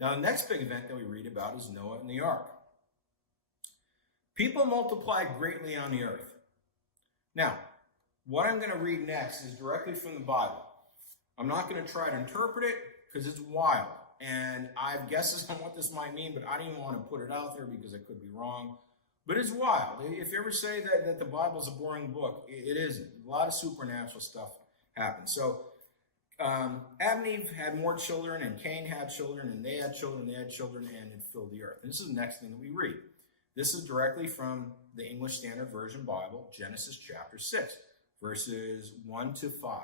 Now, the next big event that we read about is Noah and the ark. People multiplied greatly on the earth. Now, what I'm going to read next is directly from the Bible. I'm not going to try to interpret it because it's wild. And I have guesses on what this might mean, but I don't even want to put it out there because I could be wrong. But it's wild. If you ever say that the Bible is a boring book, it isn't. A lot of supernatural stuff happens. So Adam and Eve had more children, and Cain had children, and they had children, and it filled the earth. And this is the next thing that we read. This is directly from the English Standard Version Bible, Genesis chapter 6, verses 1 to 5.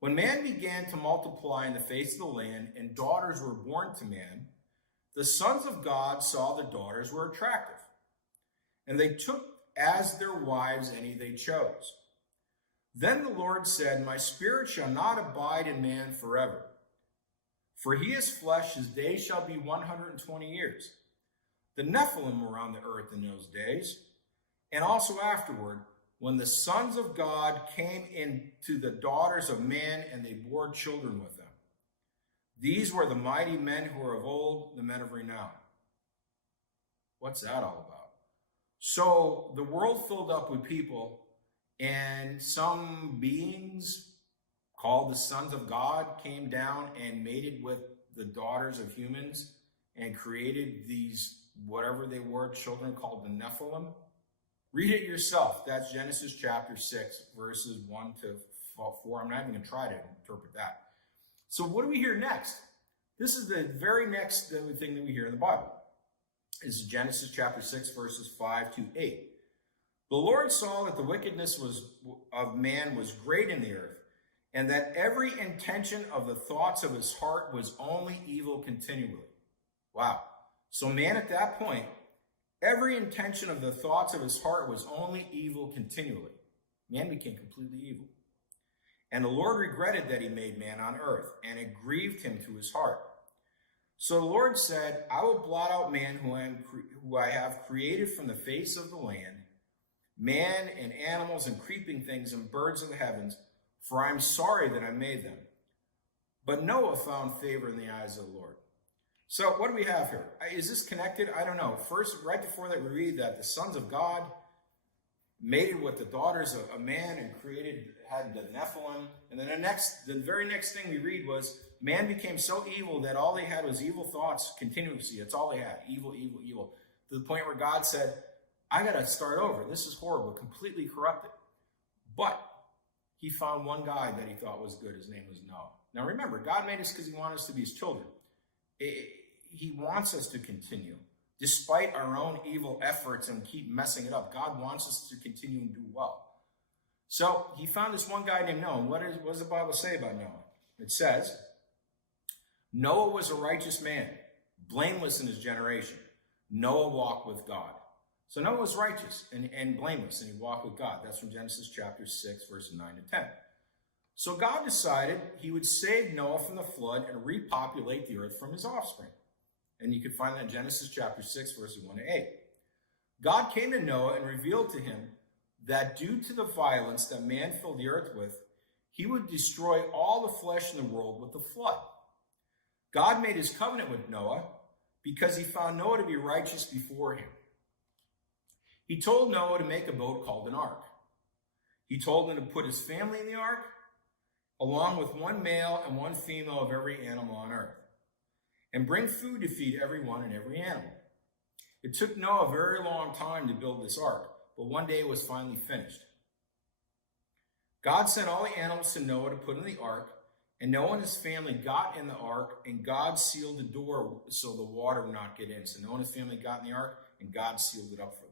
When man began to multiply in the face of the land, and daughters were born to man, the sons of God saw the daughters were attractive, and they took as their wives any they chose. Then the Lord said, My spirit shall not abide in man forever, for he is flesh, his days shall be 120 years. The Nephilim were on the earth in those days, and also afterward, when the sons of God came into the daughters of man, and they bore children with them. These were the mighty men who were of old, the men of renown. What's that all about? So the world filled up with people, and some beings called the sons of God came down and mated with the daughters of humans and created these, whatever they were, children called the Nephilim. Read it yourself. That's Genesis chapter 6, verses 1 to 4. I'm not even going to try to interpret that. So what do we hear next? This is the very next thing that we hear in the Bible. This is Genesis chapter 6, verses 5 to 8. The Lord saw that the wickedness of man was great in the earth, and that every intention of the thoughts of his heart was only evil continually. Wow. So man at that point, every intention of the thoughts of his heart was only evil continually. Man became completely evil. And the Lord regretted that he made man on earth, and it grieved him to his heart. So the Lord said, I will blot out man who I have created from the face of the land, man and animals and creeping things and birds of the heavens, for I am sorry that I made them. But Noah found favor in the eyes of the Lord. So what do we have here? Is this connected? I don't know. First, right before that, we read that the sons of God mated with the daughters of man and had the Nephilim. And then the very next thing we read was man became so evil that all they had was evil thoughts continuously. That's all they had. Evil, evil, evil. To the point where God said, I got to start over. This is horrible, completely corrupted. But he found one guy that he thought was good. His name was Noah. Now remember, God made us because he wanted us to be his children. He wants us to continue. Despite our own evil efforts and keep messing it up, God wants us to continue and do well. So he found this one guy named Noah. And what does the Bible say about Noah? It says, Noah was a righteous man, blameless in his generation. Noah walked with God. So Noah was righteous and blameless, and he walked with God. That's from Genesis chapter 6, verses 9 to 10. So God decided he would save Noah from the flood and repopulate the earth from his offspring. And you can find that in Genesis chapter 6, verses 1 to 8. God came to Noah and revealed to him that due to the violence that man filled the earth with, he would destroy all the flesh in the world with the flood. God made his covenant with Noah because he found Noah to be righteous before him. He told Noah to make a boat called an ark. He told him to put his family in the ark, along with one male and one female of every animal on earth, and bring food to feed everyone and every animal. It took Noah a very long time to build this ark, but one day it was finally finished. God sent all the animals to Noah to put in the ark, and Noah and his family got in the ark, and God sealed the door so the water would not get in. So Noah and his family got in the ark, and God sealed it up for them.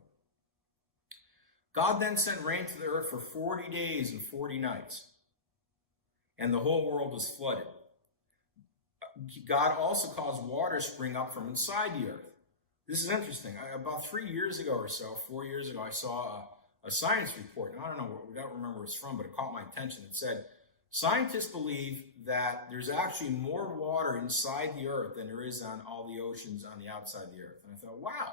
God then sent rain to the earth for 40 days and 40 nights, and the whole world was flooded. God also caused water to spring up from inside the earth. This is interesting. About 3 years ago or so, 4 years ago, I saw a science report, and I don't remember where it's from, but it caught my attention. It said, scientists believe that there's actually more water inside the earth than there is on all the oceans on the outside of the earth. And I thought, wow.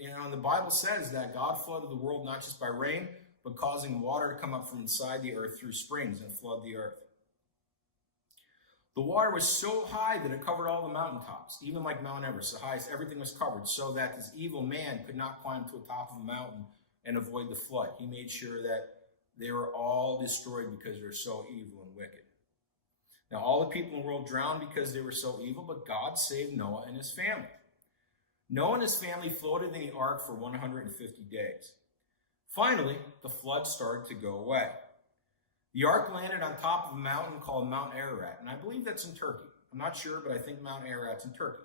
You know, the Bible says that God flooded the world not just by rain, but causing water to come up from inside the earth through springs and flood the earth. The water was so high that it covered all the mountaintops, even like Mount Everest, the highest, everything was covered, so that this evil man could not climb to the top of the mountain and avoid the flood. He made sure that they were all destroyed because they're so evil and wicked. Now, all the people in the world drowned because they were so evil, but God saved Noah and his family. Noah and his family floated in the ark for 150 days. Finally, the flood started to go away. The ark landed on top of a mountain called Mount Ararat, and I believe that's in Turkey. I'm not sure, but I think Mount Ararat's in Turkey.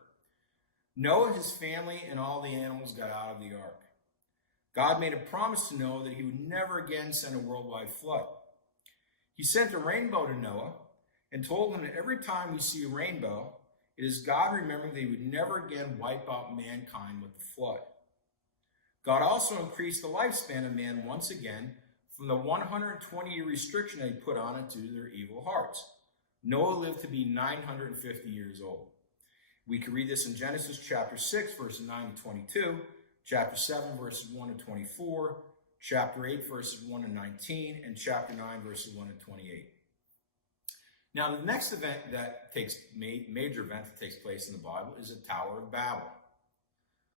Noah, his family, and all the animals got out of the ark. God made a promise to Noah that he would never again send a worldwide flood. He sent a rainbow to Noah and told him that every time we see a rainbow, it is God remembering that he would never again wipe out mankind with the flood. God also increased the lifespan of man once again from the 120-year restriction that he put on it due to their evil hearts. Noah lived to be 950 years old. We can read this in Genesis chapter 6, verses 9 to 22, chapter 7, verses 1 to 24, chapter 8, verses 1 to 19, and chapter 9, verses 1 to 28. Now, the next event that major event that takes place in the Bible is the Tower of Babel.